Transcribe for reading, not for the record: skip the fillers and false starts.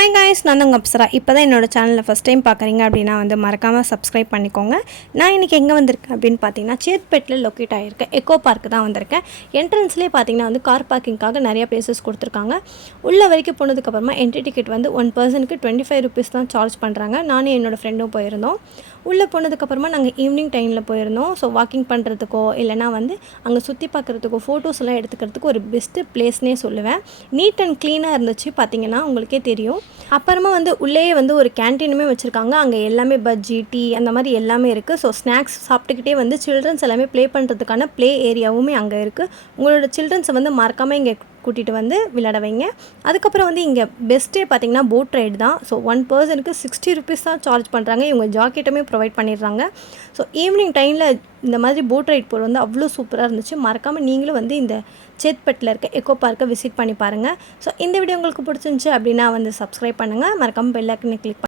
Hi guys, நான் உங்கள் அப்சரா. இப்போ தான் என்னோடய சேனலில் ஃபஸ்ட் டைம் பார்க்குறீங்க அப்படின்னா மறக்காமல் சப்ஸ்கிரைப் பண்ணிக்கோங்க. நான் இன்றைக்கி எங்கே வந்திருக்கேன் அப்படின்னு பார்த்தீங்கன்னா, சேத்பேட்டில் லொக்கேட் ஆகியிருக்கேன் எக்கோ பார்க்கு தான் வந்திருக்கேன். என்ட்ரன்ஸ்லேயே பார்த்தீங்கன்னா கார் பார்க்கிங்காக நிறைய பிளேசஸ் கொடுத்துருக்காங்க. உள்ள வரைக்கும் போனதுக்கப்புறமா என்ட்ரி டிக்கெட் ஒன் பர்சனுக்கு 25 ருபீஸ் தான் சார்ஜ் பண்ணுறாங்க. நானும் என்னோடய ஃப்ரெண்டும் போயிருந்தோம். உள்ளே போனதுக்கப்புறமா நாங்கள் ஈவினிங் டைமில் போயிருந்தோம். ஸோ வாக்கிங் பண்ணுறதுக்கோ இல்லைனா அங்கே சுற்றி பார்க்குறதுக்கோ ஃபோட்டோஸ் எல்லாம் எடுத்துக்கிறதுக்கு ஒரு பெஸ்ட்டு பிளேஸ்னே சொல்லுவேன். நீட் அண்ட் க்ளீனாக இருந்துச்சு. பார்த்தீங்கன்னா உங்களுக்கே தெரியும். அப்புறமா உள்ளேயே ஒரு கேன்டீனுமே வச்சுருக்காங்க. அங்கே எல்லாமே பஜ்ஜி, டீ அந்த மாதிரி எல்லாமே இருக்குது. ஸோ ஸ்நாக்ஸ் சாப்பிட்டுக்கிட்டே சில்ட்ரன்ஸ் எல்லாமே ப்ளே பண்ணுறதுக்கான ப்ளே ஏரியாவுமே அங்கே இருக்குது. உங்களோட சில்ட்ரன்ஸை மறக்காமல் இங்கே கூட்டிகிட்டு விளையாட வைங்க. அதுக்கப்புறம் இங்கே பெஸ்ட்டே பார்த்திங்கன்னா போட் ரைடு தான். ஸோ ஒன் பர்சனுக்கு 60 ருபீஸ் தான் சார்ஜ் பண்ணுறாங்க. இவங்க ஜாக்கெட்டுமே ப்ரொவைட் பண்ணிடுறாங்க. ஸோ ஈவினிங் டைமில் இந்த மாதிரி போட் ரைட் போகிறது அவ்வளோ சூப்பராக இருந்துச்சு. மறக்காமல் நீங்களும் இந்த சேத்பேட்டில் இருக்க எக்கோ பார்க்கை விசிட் பண்ணி பாருங்கள். ஸோ இந்த வீடியோ உங்களுக்கு பிடிச்சிருந்துச்சு அப்படின்னா சப்ஸ்கிரைப் பண்ணுங்கள். மறக்காமல் பெல் ஐக்கனை கிளிக்